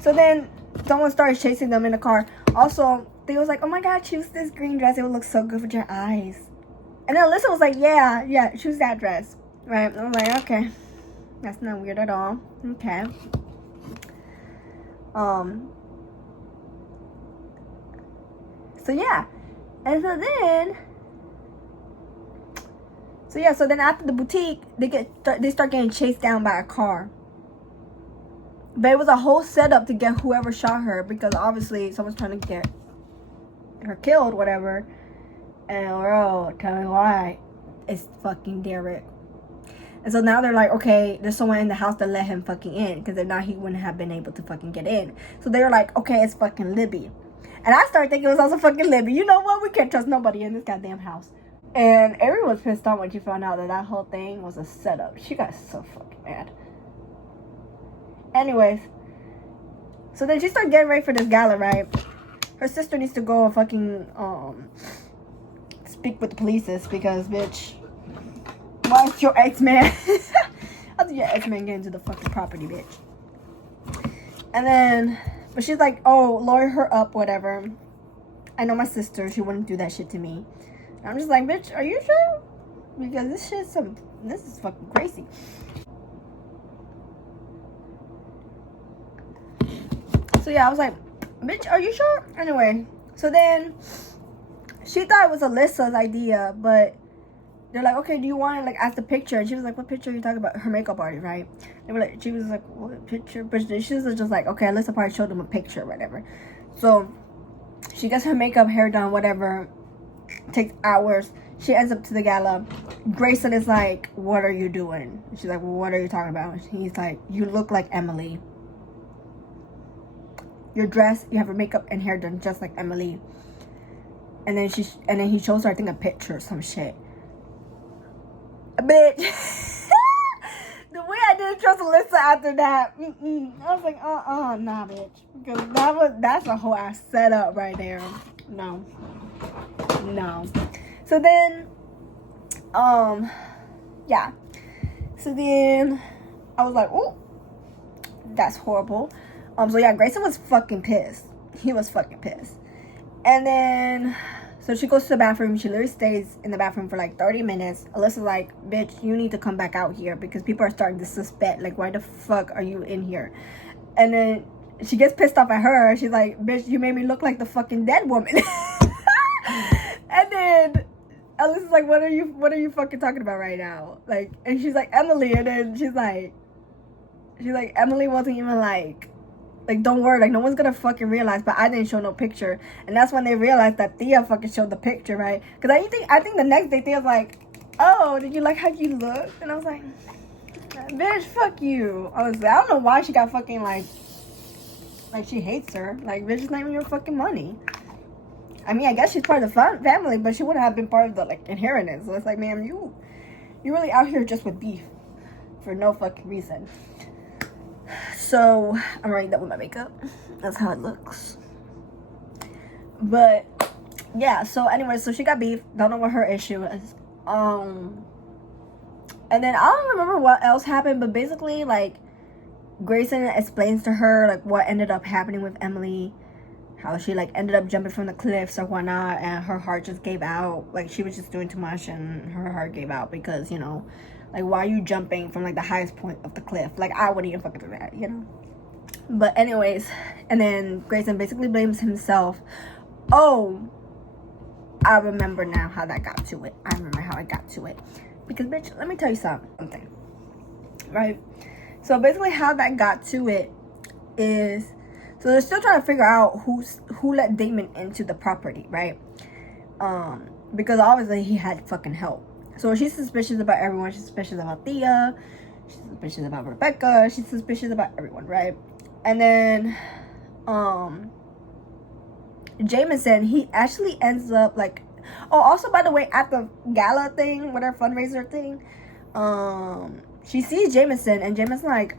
So then someone started chasing them in the car. Also, they was like, oh my god, choose this green dress. It would look so good with your eyes. And then Alyssa was like, yeah, choose that dress. Right? I was like, okay. That's not weird at all. Okay. So yeah. And so then after the boutique, they start getting chased down by a car. But it was a whole setup to get whoever shot her, because obviously someone's trying to get her killed, whatever. And tell me why. It's fucking Derek. And so now they're like, okay, there's someone in the house that let him fucking in, because if not, he wouldn't have been able to fucking get in. So they were like, okay, it's fucking Libby. And I started thinking it was also fucking Libby. You know what? We can't trust nobody in this goddamn house. And everyone was pissed off when she found out that whole thing was a setup. She got so fucking mad. Anyways, so then she started getting ready for this gala, right? Her sister needs to go and fucking speak with the police because, bitch, why is your ex-man? How did your ex-man get into the fucking property, bitch? And then, but she's like, oh, lawyer her up, whatever. I know my sister. She wouldn't do that shit to me. And I'm just like, bitch, are you sure? Because this is fucking crazy. So yeah, I was like, bitch, are you sure? Anyway, so then she thought it was Alyssa's idea, but they're like, okay, do you want to like ask the picture? And she was like, what picture are you talking about? Her makeup artist, right? They were like, she was like, what picture? But she was just like, okay, Alyssa probably showed them a picture or whatever. So she gets her makeup, hair done, whatever. Takes hours. She ends up to the gala. Grayson is like, what are you doing? And she's like, well, what are you talking about? And he's like, you look like Emily. You're dressed, you have your makeup and hair done just like Emily. And then he shows her, I think, a picture or some shit. Bitch. The way I didn't trust Alyssa after that. I was like, nah, bitch. Because that's a whole ass setup right there. No. So then, yeah. So then I was like, oh, that's horrible. So yeah, Grayson was fucking pissed. He was fucking pissed. And then, so she goes to the bathroom. She literally stays in the bathroom for like 30 minutes. Alyssa's like, bitch, you need to come back out here because people are starting to suspect. Like, why the fuck are you in here? And then she gets pissed off at her. She's like, bitch, you made me look like the fucking dead woman. And then Alyssa's like, what are you fucking talking about right now? Like, and she's like, Emily. And then she's like, Emily wasn't even like, don't worry, like, no one's gonna fucking realize, but I didn't show no picture. And that's when they realized that Thea fucking showed the picture, right? Because I think the next day Thea's like, oh, did you like how you look? And I was like, bitch, fuck you. I don't know why she got fucking, like she hates her. Like, bitch, it's not even your fucking money. I mean, I guess she's part of the family, but she wouldn't have been part of the, like, inheritance. So it's like, ma'am, you really out here just with beef for no fucking reason. So I'm already done with my makeup. That's how it looks. But yeah, so anyway, so she got beef. Don't know what her issue is. And then I don't remember what else happened, but basically, like, Grayson explains to her like what ended up happening with Emily, how she like ended up jumping from the cliffs or whatnot, and her heart just gave out. Like, she was just doing too much and her heart gave out because, you know, like, why are you jumping from like the highest point of the cliff? Like, I wouldn't even fucking do that, you know. But anyways, and then Grayson basically blames himself. Oh, I remember now how that got to it. I remember how I got to it. Because, bitch, let me tell you something. Right? So basically how that got to it is, so they're still trying to figure out who let Damon into the property, right? Because obviously he had fucking help. So she's suspicious about everyone. She's suspicious about Thea. She's suspicious about Rebecca. She's suspicious about everyone, right? And then, Jameson, he actually ends up like, oh, also, by the way, at the gala thing, whatever fundraiser thing, she sees Jameson, and Jameson's like,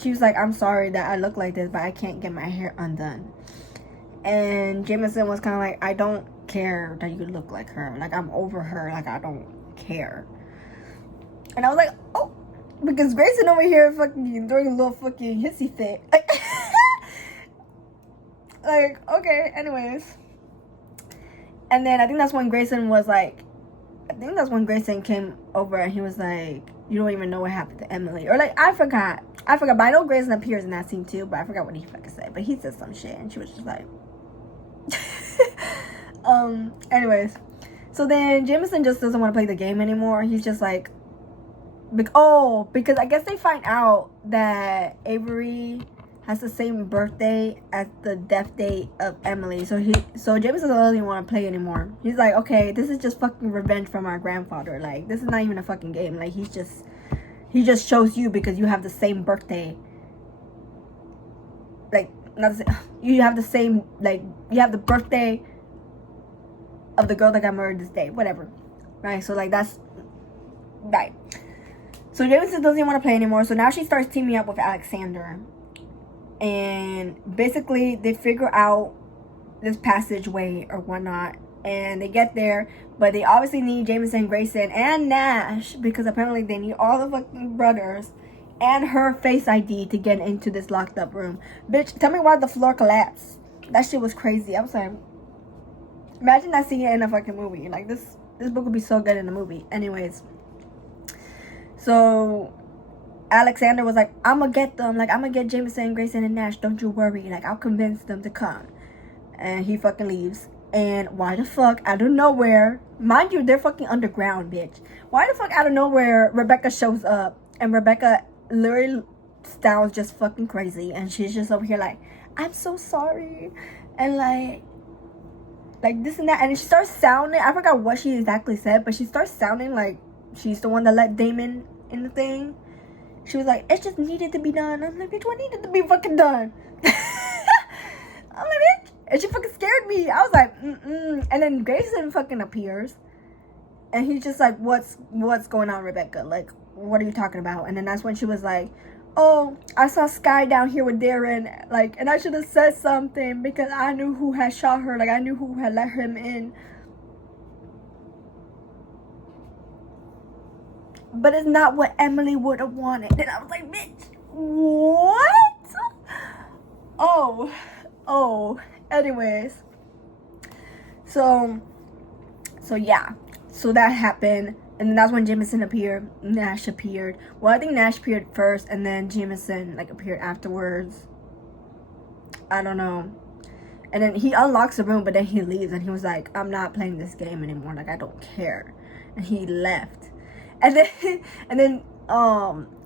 she was like, I'm sorry that I look like this, but I can't get my hair undone. And Jameson was kind of like, I don't care that you look like her. Like, I'm over her. Like, I don't care. And I was like, oh, because Grayson over here fucking doing a little fucking hissy fit. Like, okay, anyways. And then I think that's when Grayson was like, came over and he was like, you don't even know what happened to Emily. Or like, I forgot. But I know Grayson appears in that scene too, but I forgot what he fucking said. But he said some shit and she was just like, anyways. So then Jameson just doesn't want to play the game anymore. He's just like, because I guess they find out that Avery has the same birthday as the death date of Emily. So Jameson doesn't even want to play anymore. He's like, okay, this is just fucking revenge from our grandfather. Like, this is not even a fucking game. Like, he just chose you because you have the same birthday. Like, you have the same, like, you have the birthday of the girl that got murdered this day. Whatever. Right? So, like, that's right. So Jameson doesn't even want to play anymore. So now she starts teaming up with Alexander. And basically they figure out this passageway or whatnot. And they get there, but they obviously need Jameson, Grayson, and Nash, because apparently they need all the fucking brothers and her Face ID to get into this locked up room. Bitch, tell me why the floor collapsed. That shit was crazy. I was like, imagine that scene in a fucking movie. Like, this book would be so good in a movie. Anyways, so Alexander was like, I'm gonna get them. Like, I'm gonna get Jameson, Grayson, and Nash. Don't you worry. Like, I'll convince them to come. And he fucking leaves. And why the fuck, out of nowhere, mind you, they're fucking underground, bitch. Why the fuck, out of nowhere, Rebecca shows up. And Rebecca literally sounds just fucking crazy. And she's just over here like, I'm so sorry. And like this and that. And she starts sounding, I forgot what she exactly said, but she starts sounding like she's the one that let Damon in the thing. She was like, it just needed to be done. I'm like, bitch, what needed to be fucking done? I'm like, bitch. And she fucking scared me. I was like, And then Grayson fucking appears. And he's just like, what's going on, Rebecca? Like, what are you talking about? And then that's when she was like, oh, I saw Sky down here with Darren. Like, and I should have said something because I knew who had shot her. Like, I knew who had let him in. But it's not what Emily would have wanted. And I was like, bitch, what? Oh. Anyways. So yeah. So that happened. And then that's when Jameson appeared. Nash appeared. Well, I think Nash appeared first. And then Jameson, like, appeared afterwards. I don't know. And then he unlocks the room. But then he leaves. And he was like, I'm not playing this game anymore. Like, I don't care. And he left. And then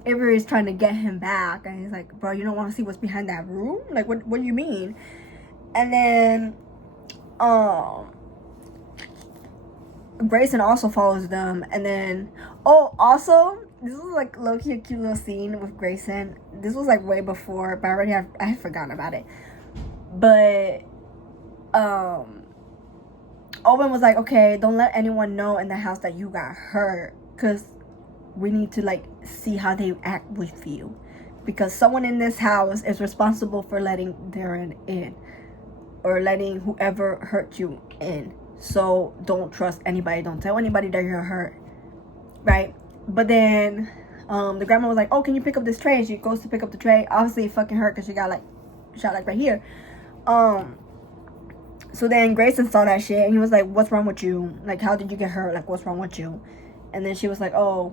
Avery's trying to get him back. And he's like, bro, you don't want to see what's behind that room? Like, what do you mean? And then Grayson also follows them. And then also this was like low-key a cute little scene with Grayson. This was like way before, but I had forgotten about it. But Owen was like, okay, don't let anyone know in the house that you got hurt, because we need to like see how they act with you, because someone in this house is responsible for letting Darren in, or letting whoever hurt you in. So don't trust anybody. Don't tell anybody that you're hurt, right? But then the grandma was like, oh, can you pick up this tray? And she goes to pick up the tray. Obviously it fucking hurt because she got like shot like right here. So then Grayson saw that shit and he was like, what's wrong with you? Like, how did you get hurt? Like, what's wrong with you? And then she was like, oh,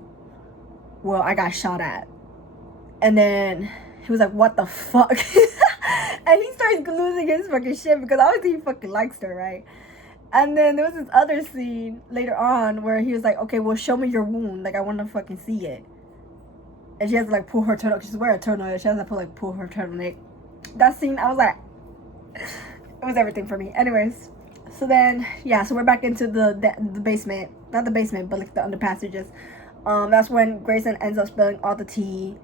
well, I got shot at. And then he was like, what the fuck? And he starts losing his fucking shit because obviously he fucking likes her, right? And then there was this other scene later on where he was like, okay, well, show me your wound. Like, I want to fucking see it. And she has to like pull her turtleneck. She's wearing a turtleneck. She has to pull her turtleneck. That scene, I was like, it was everything for me. Anyways, so then, yeah, so we're back into the basement. Not the basement, but like the under passages. That's when Grayson ends up spilling all the tea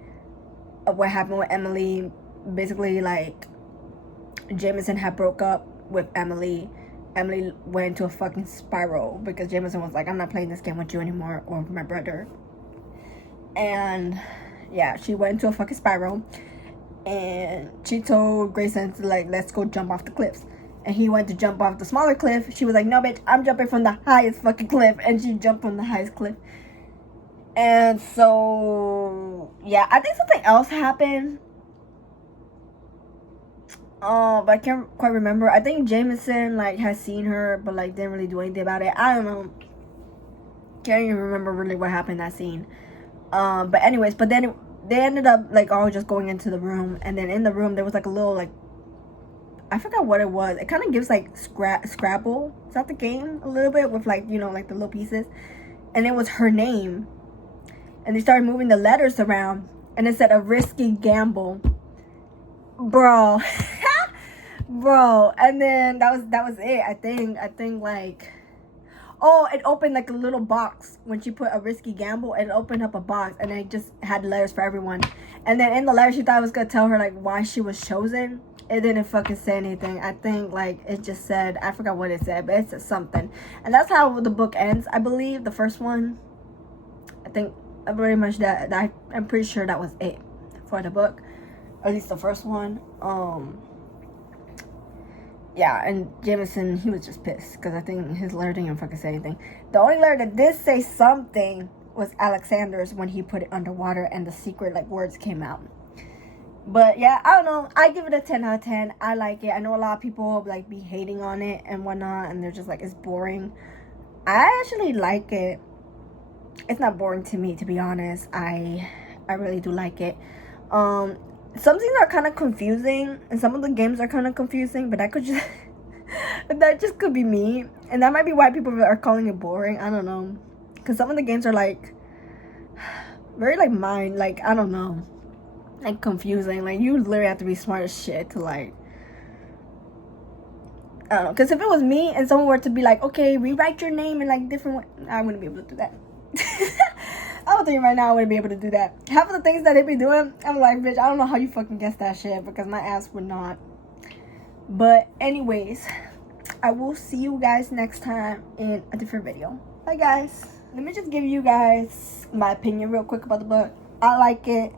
of what happened with Emily. Basically, like, Jameson had broke up with Emily. Emily went into a fucking spiral because Jameson was like, I'm not playing this game with you anymore, or with my brother. And yeah, she went into a fucking spiral. And she told Grayson to like, let's go jump off the cliffs. And he went to jump off the smaller cliff. She was like, no, bitch, I'm jumping from the highest fucking cliff. And she jumped from the highest cliff. And so, yeah, I think something else happened. But I can't quite remember. I think Jameson, like, has seen her, but, like, didn't really do anything about it. I don't know. Can't even remember really what happened in that scene. But anyways, but then they ended up, like, all just going into the room. And then in the room, there was, like, a little, like, I forgot what it was. It kind of gives, like, Scrabble. Is that the game? A little bit with, like, you know, like, the little pieces. And it was her name. And they started moving the letters around. And it said, a risky gamble. Bro. Bro. And then that was it. I think like, oh, it opened like a little box. When she put a risky gamble, it opened up a box. And it just had letters for everyone. And then in the letter, she thought it was going to tell her, like, why she was chosen. It didn't fucking say anything. I think, like, it just said, I forgot what it said, but it said something. And that's how the book ends, I believe. The first one. I think pretty much that I'm pretty sure that was it for the book. At least the first one. yeah, and Jameson, he was just pissed because I think his letter didn't even fucking say anything. The only letter that did say something was Alexander's when he put it underwater and the secret like words came out. But yeah, I don't know. I give it a 10 out of 10. I like it. I know a lot of people like be hating on it and whatnot, and they're just like, it's boring. I actually like it. It's not boring to me, to be honest. I really do like it. Some things are kind of confusing, and some of the games are kind of confusing, but that just could be me, and that might be why people are calling it boring. I don't know, because some of the games are like very like mind, like I don't know, like confusing. Like you literally have to be smart as shit to like, I don't know. Because if it was me and someone were to be like, okay, rewrite your name in like different way, I wouldn't be able to do that. I don't think right now I wouldn't be able to do that. Half of the things that they be doing, I'm like, bitch, I don't know how you fucking guess that shit, because my ass would not. But anyways, I will see you guys next time in a different video. Bye guys. Let me just give you guys my opinion real quick about the book. I like it.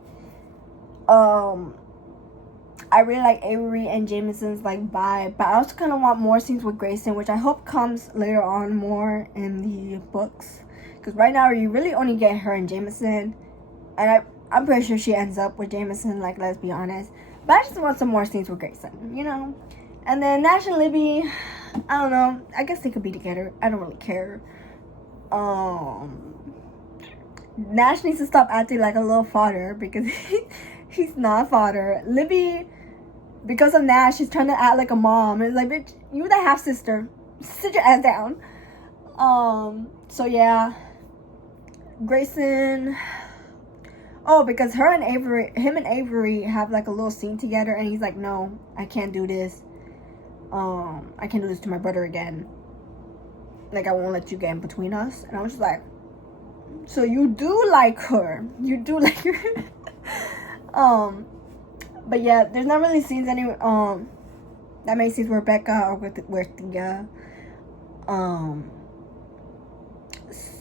I really like Avery and Jameson's like vibe, but I also kind of want more scenes with Grayson, which I hope comes later on more in the books. Because right now you really only get her and Jameson, and I'm pretty sure she ends up with Jameson, like, let's be honest. But I just want some more scenes with Grayson, you know? And then Nash and Libby, I don't know, I guess they could be together. I don't really care. Nash needs to stop acting like a little fodder, because he's not fodder. Libby, because of Nash, she's trying to act like a mom. It's like, bitch, you the half sister. Sit your ass down. So yeah. Grayson. Oh, because him and Avery have like a little scene together, and he's like, no, I can't do this. I can't do this to my brother again. Like, I won't let you get in between us. And I was just like, so you do like her. You do like her. But yeah, there's not really scenes anyway. That many scenes with Rebecca or with Thea.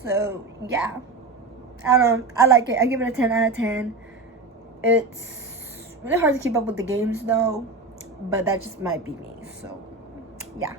So yeah, I don't know. I like it. I give it a 10 out of 10. It's really hard to keep up with the games though, but that just might be me. So yeah.